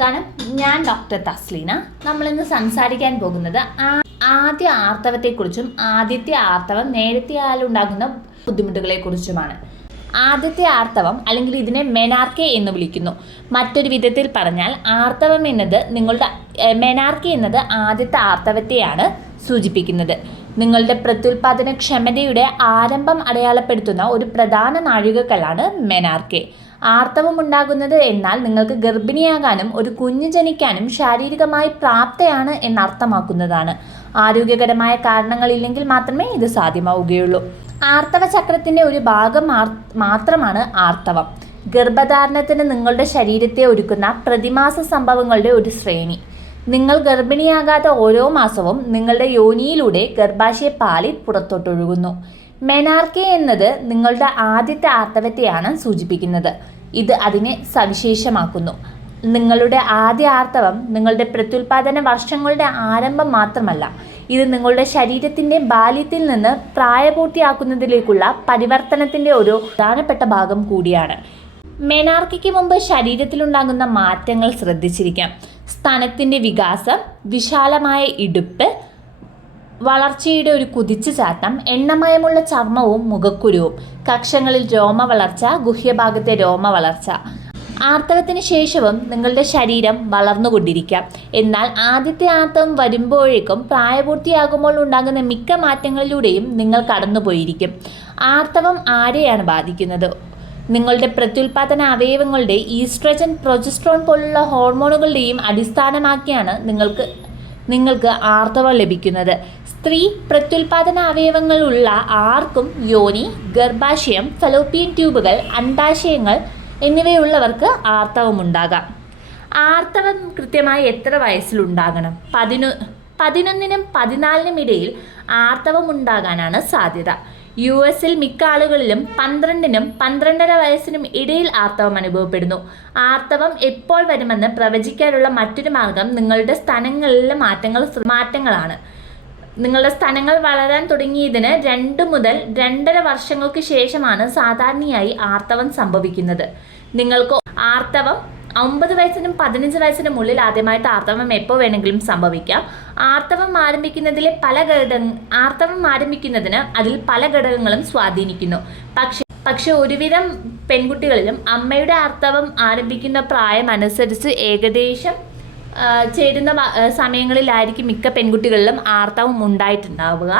നമസ്കാരം. ഞാൻ ഡോക്ടർ തസ്ലീന. നമ്മൾ ഇന്ന് സംസാരിക്കാൻ പോകുന്നത് ആദ്യ ആർത്തവത്തെക്കുറിച്ചും ആദ്യത്തെ ആർത്തവം നേരത്തെ ആലുണ്ടാകുന്ന ബുദ്ധിമുട്ടുകളെക്കുറിച്ചുമാണ്. ആദ്യത്തെ ആർത്തവം അല്ലെങ്കിൽ ഇതിനെ മെനാർക്കെ എന്ന് വിളിക്കുന്നു. മറ്റൊരു വിധത്തിൽ പറഞ്ഞാൽ ആർത്തവം എന്നത് നിങ്ങളുടെ മെനാർക്കെ എന്നത് ആദ്യത്തെ ആർത്തവത്തെയാണ് സൂചിപ്പിക്കുന്നത്. നിങ്ങളുടെ പ്രത്യുൽപാദന ക്ഷമതയുടെ ആരംഭം അടയാളപ്പെടുത്തുന്ന ഒരു പ്രധാന നാഴികക്കല്ലാണ് മെനാർക്കെ. ആർത്തവം ഉണ്ടാകുന്നത് എന്നാൽ നിങ്ങൾക്ക് ഗർഭിണിയാകാനും ഒരു കുഞ്ഞ് ജനിക്കാനും ശാരീരികമായി പ്രാപ്തയാണ് എന്നർത്ഥമാക്കുന്നതാണ്. ആരോഗ്യകരമായ കാരണങ്ങളില്ലെങ്കിൽ മാത്രമേ ഇത് സാധ്യമാവുകയുള്ളൂ. ആർത്തവ ചക്രത്തിന്റെ ഒരു ഭാഗം മാത്രമാണ് ആർത്തവം. ഗർഭധാരണത്തിന് നിങ്ങളുടെ ശരീരത്തെ ഒരുക്കുന്ന പ്രതിമാസ സംഭവങ്ങളുടെ ഒരു ശ്രേണി. നിങ്ങൾ ഗർഭിണിയാകാത്ത ഓരോ മാസവും നിങ്ങളുടെ യോനിയിലൂടെ ഗർഭാശയ പാളി പുറത്തോട്ടൊഴുകുന്നു. മെനാർക്കെ എന്നത് നിങ്ങളുടെ ആദ്യത്തെ ആർത്തവത്തെയാണ് സൂചിപ്പിക്കുന്നത്. ഇത് അതിനെ സവിശേഷമാക്കുന്നു. നിങ്ങളുടെ ആദ്യ ആർത്തവം നിങ്ങളുടെ പ്രത്യുൽപാദന വർഷങ്ങളുടെ ആരംഭം മാത്രമല്ല ഇത് നിങ്ങളുടെ ശരീരത്തിന്റെ ബാല്യത്തിൽ നിന്ന് പ്രായപൂർത്തിയാക്കുന്നതിലേക്കുള്ള പരിവർത്തനത്തിന്റെ ഒരു പ്രധാനപ്പെട്ട ഭാഗം കൂടിയാണ്. മെനാർക്കിക്ക് മുമ്പ് ശരീരത്തിലുണ്ടാകുന്ന മാറ്റങ്ങൾ ശ്രദ്ധിച്ചിരിക്കാം. സ്തനത്തിന്റെ വികാസം വിശാലമായ ഇടുപ്പ് വളർച്ചയുടെ ഒരു കുതിച്ചു ചാട്ടം എണ്ണമയമുള്ള ചർമ്മവും മുഖക്കുരുവും കക്ഷങ്ങളിൽ രോമ വളർച്ച ഗുഹ്യഭാഗത്തെ രോമ വളർച്ച. ആർത്തവത്തിന് ശേഷവും നിങ്ങളുടെ ശരീരം വളർന്നുകൊണ്ടിരിക്കാം. എന്നാൽ ആദ്യത്തെ ആർത്തവം വരുമ്പോഴേക്കും പ്രായപൂർത്തിയാകുമ്പോൾ ഉണ്ടാകുന്ന മിക്ക മാറ്റങ്ങളിലൂടെയും നിങ്ങൾ കടന്നുപോയിരിക്കും. ആർത്തവം ആരെയാണ് ബാധിക്കുന്നത്? നിങ്ങളുടെ പ്രത്യുൽപാദന അവയവങ്ങളുടെ ഈസ്ട്രജൻ പ്രൊജസ്ട്രോൺ പോലുള്ള ഹോർമോണുകളുടെയും അടിസ്ഥാനമാക്കിയാണ് നിങ്ങൾക്ക് നിങ്ങൾക്ക് ആർത്തവം ലഭിക്കുന്നത്. സ്ത്രീ പ്രത്യുൽപാദന അവയവങ്ങളുള്ള ആർക്കും യോനി ഗർഭാശയം ഫലോപ്പിയൻ ട്യൂബുകൾ അണ്ടാശയങ്ങൾ എന്നിവയുള്ളവർക്ക് ആർത്തവമുണ്ടാകാം. ആർത്തവം കൃത്യമായി എത്ര വയസ്സിലുണ്ടാകണം? പതിനൊ പതിനൊന്നിനും പതിനാലിനും ഇടയിൽ ആർത്തവം ഉണ്ടാകാനാണ് സാധ്യത. യു എസിൽ മിക്ക ആളുകളിലും പന്ത്രണ്ടിനും പന്ത്രണ്ടര വയസ്സിനും ഇടയിൽ ആർത്തവം അനുഭവപ്പെടുന്നു. ആർത്തവം എപ്പോൾ വരുമെന്ന് പ്രവചിക്കാനുള്ള മറ്റൊരു മാർഗം നിങ്ങളുടെ സ്ഥലങ്ങളിലെ മാറ്റങ്ങൾ മാറ്റങ്ങളാണ്. നിങ്ങളുടെ സ്ഥലങ്ങൾ വളരാൻ തുടങ്ങിയതിന് രണ്ട് മുതൽ രണ്ടര വർഷങ്ങൾക്ക് ശേഷമാണ് സാധാരണയായി ആർത്തവം സംഭവിക്കുന്നത്. നിങ്ങൾക്ക് ആർത്തവം ഒമ്പത് വയസ്സിനും പതിനഞ്ച് വയസ്സിനും ഉള്ളിൽ ആദ്യമായിട്ട് ആർത്തവം എപ്പോൾ വേണമെങ്കിലും സംഭവിക്കാം. ആർത്തവം ആരംഭിക്കുന്നതിലെ പല ഘടക ആർത്തവം ആരംഭിക്കുന്നതിന് അതിൽ പല ഘടകങ്ങളും സ്വാധീനിക്കുന്നു. പക്ഷെ പക്ഷെ ഒരുവിധം പെൺകുട്ടികളിലും അമ്മയുടെ ആർത്തവം ആരംഭിക്കുന്ന പ്രായം അനുസരിച്ച് ഏകദേശം ചേരുന്ന സമയങ്ങളിലായിരിക്കും മിക്ക പെൺകുട്ടികളിലും ആർത്തവം ഉണ്ടായിട്ടുണ്ടാവുക.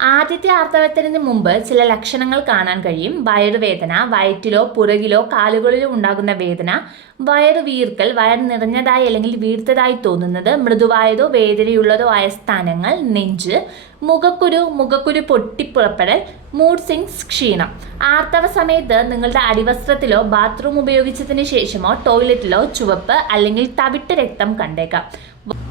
ആദ്യത്തെ ആർത്തവത്തിന് മുമ്പ് ചില ലക്ഷണങ്ങൾ കാണാൻ കഴിയും. വയറുവേദന വയറ്റിലോ പുറകിലോ കാലുകളിലോ ഉണ്ടാകുന്ന വേദന വയറ് വീർക്കൽ വയർ നിറഞ്ഞതായി അല്ലെങ്കിൽ വീർത്തതായി തോന്നുന്നത് മൃദുവായതോ വേദനയുള്ളതോ ആയ സ്ഥാനങ്ങൾ നെഞ്ച് മുഖക്കുരു മുഖക്കുരു പൊട്ടിപ്പുറപ്പെടൽ മൂഡ് സിങ്സ് ക്ഷീണം. ആർത്തവ സമയത്ത് നിങ്ങളുടെ അടിവസ്ത്രത്തിലോ ബാത്റൂം ഉപയോഗിച്ചതിന് ശേഷമോ ടോയ്ലറ്റിലോ ചുവപ്പ് അല്ലെങ്കിൽ തവിട്ട് രക്തം കണ്ടേക്കാം.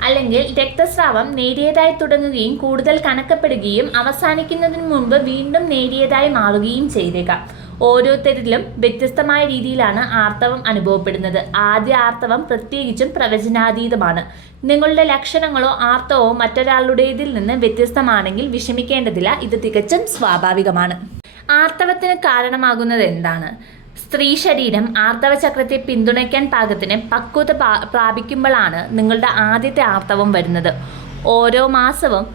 അല്ലെങ്കിൽ രക്തസ്രാവം നേരിയതായി തുടങ്ങുകയും കൂടുതൽ കനക്കപ്പെടുകയും അവസാനിക്കുന്നതിന് മുൻപ് വീണ്ടും നേരിയതായി മാറുകയും ചെയ്തേക്കാം. ഓരോരുത്തരിലും വ്യത്യസ്തമായ രീതിയിലാണ് ആർത്തവം അനുഭവപ്പെടുന്നത്. ആദ്യ ആർത്തവം പ്രത്യേകിച്ചും പ്രവചനാതീതമാണ്. നിങ്ങളുടെ ലക്ഷണങ്ങളോ ആർത്തവോ മറ്റൊരാളുടേതിൽ നിന്ന് വ്യത്യസ്തമാണെങ്കിൽ വിഷമിക്കേണ്ടതില്ല. ഇത് തികച്ചും സ്വാഭാവികമാണ്. ആർത്തവത്തിന് കാരണമാകുന്നത് എന്താണ്? സ്ത്രീ ശരീരം ആർത്തവ ചക്രത്തെ പിന്തുണയ്ക്കാൻ പാകത്തിന് പക്വത പ്രാപിക്കുമ്പോഴാണ് നിങ്ങളുടെ ആദ്യത്തെ ആർത്തവം വരുന്നത്. ഓരോ മാസവും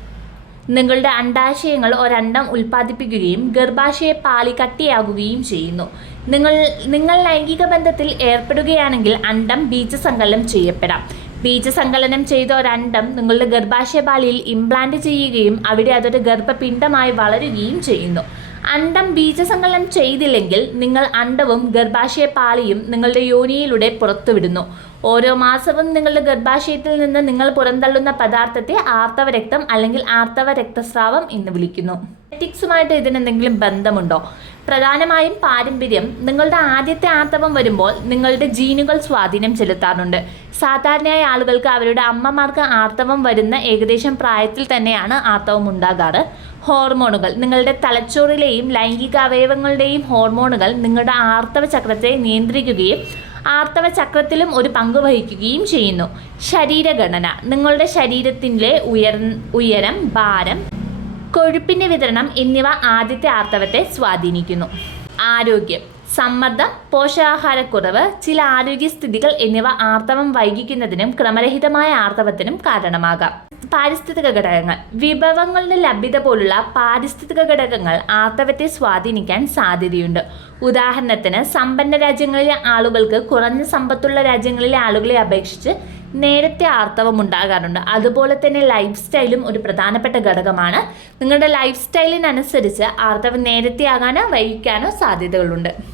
നിങ്ങളുടെ അണ്ടാശയങ്ങൾ ഒരണ്ടം ഉൽപ്പാദിപ്പിക്കുകയും ഗർഭാശയ പാളി കട്ടിയാകുകയും ചെയ്യുന്നു. നിങ്ങൾ നിങ്ങൾ ലൈംഗിക ബന്ധത്തിൽ ഏർപ്പെടുകയാണെങ്കിൽ അണ്ടം ബീജസങ്കലനം ചെയ്യപ്പെടാം. ബീജസങ്കലനം ചെയ്ത ഒരണ്ടം നിങ്ങളുടെ ഗർഭാശയ പാളിയിൽ ഇംപ്ലാന്റ് ചെയ്യുകയും അവിടെ അതൊരു ഗർഭപിണ്ഡമായി വളരുകയും ചെയ്യുന്നു. അണ്ടം ബീജസങ്കലനം ചെയ്തില്ലെങ്കിൽ നിങ്ങൾ അണ്ടവും ഗർഭാശയ പാളിയും നിങ്ങളുടെ യോനിയിലൂടെ പുറത്തുവിടുന്നു. ഓരോ മാസവും നിങ്ങളുടെ ഗർഭാശയത്തിൽ നിന്ന് നിങ്ങൾ പുറന്തള്ളുന്ന പദാർത്ഥത്തെ ആർത്തവ രക്തം അല്ലെങ്കിൽ ആർത്തവ രക്തസ്രാവം എന്ന് വിളിക്കുന്നു. ജനറ്റിക്സുമായിട്ട് ഇതിനെന്തെങ്കിലും ബന്ധമുണ്ടോ? പ്രധാനമായും പാരമ്പര്യം നിങ്ങളുടെ ആദ്യത്തെ ആർത്തവം വരുമ്പോൾ നിങ്ങളുടെ ജീനുകൾ സ്വാധീനം ചെലുത്താറുണ്ട്. സാധാരണയായി ആളുകൾക്ക് അവരുടെ അമ്മമാർക്ക് ആർത്തവം വരുന്ന ഏകദേശം പ്രായത്തിൽ തന്നെയാണ് ആർത്തവം ഉണ്ടാകാറ്. ഹോർമോണുകൾ നിങ്ങളുടെ തലച്ചോറിലെയും ലൈംഗിക അവയവങ്ങളുടെയും ഹോർമോണുകൾ നിങ്ങളുടെ ആർത്തവ ചക്രത്തെ നിയന്ത്രിക്കുകയും ആർത്തവ ചക്രത്തിലും ഒരു പങ്ക് വഹിക്കുകയും ചെയ്യുന്നു. ശരീരഘടന നിങ്ങളുടെ ശരീരത്തിന്റെ ഉയർ ഉയരം ഭാരം കൊഴുപ്പിന്റെ വിതരണം എന്നിവ ആദ്യത്തെ ആർത്തവത്തെ സ്വാധീനിക്കുന്നു. ആരോഗ്യം സമ്മർദ്ദം പോഷകാഹാരക്കുറവ് ചില ആരോഗ്യസ്ഥിതികൾ എന്നിവ ആർത്തവം വൈകിക്കുന്നതിനും ക്രമരഹിതമായ ആർത്തവത്തിനും കാരണമാകാം. പാരിസ്ഥിതിക ഘടകങ്ങൾ വിഭവങ്ങളുടെ ലഭ്യത പോലുള്ള പാരിസ്ഥിതിക ഘടകങ്ങൾ ആർത്തവത്തെ സ്വാധീനിക്കാൻ സാധ്യതയുണ്ട്. ഉദാഹരണത്തിന് സമ്പന്ന രാജ്യങ്ങളിലെ ആളുകൾക്ക് കുറഞ്ഞ സമ്പത്തുള്ള രാജ്യങ്ങളിലെ ആളുകളെ അപേക്ഷിച്ച് നേരത്തെ ആർത്തവം ഉണ്ടാകാറുണ്ട്. അതുപോലെ തന്നെ ലൈഫ് സ്റ്റൈലും ഒരു പ്രധാനപ്പെട്ട ഘടകമാണ്. നിങ്ങളുടെ ലൈഫ് സ്റ്റൈലിനനുസരിച്ച് ആർത്തവം നേരത്തെ ആകാനോ വൈകിക്കാനോ സാധ്യതകളുണ്ട്.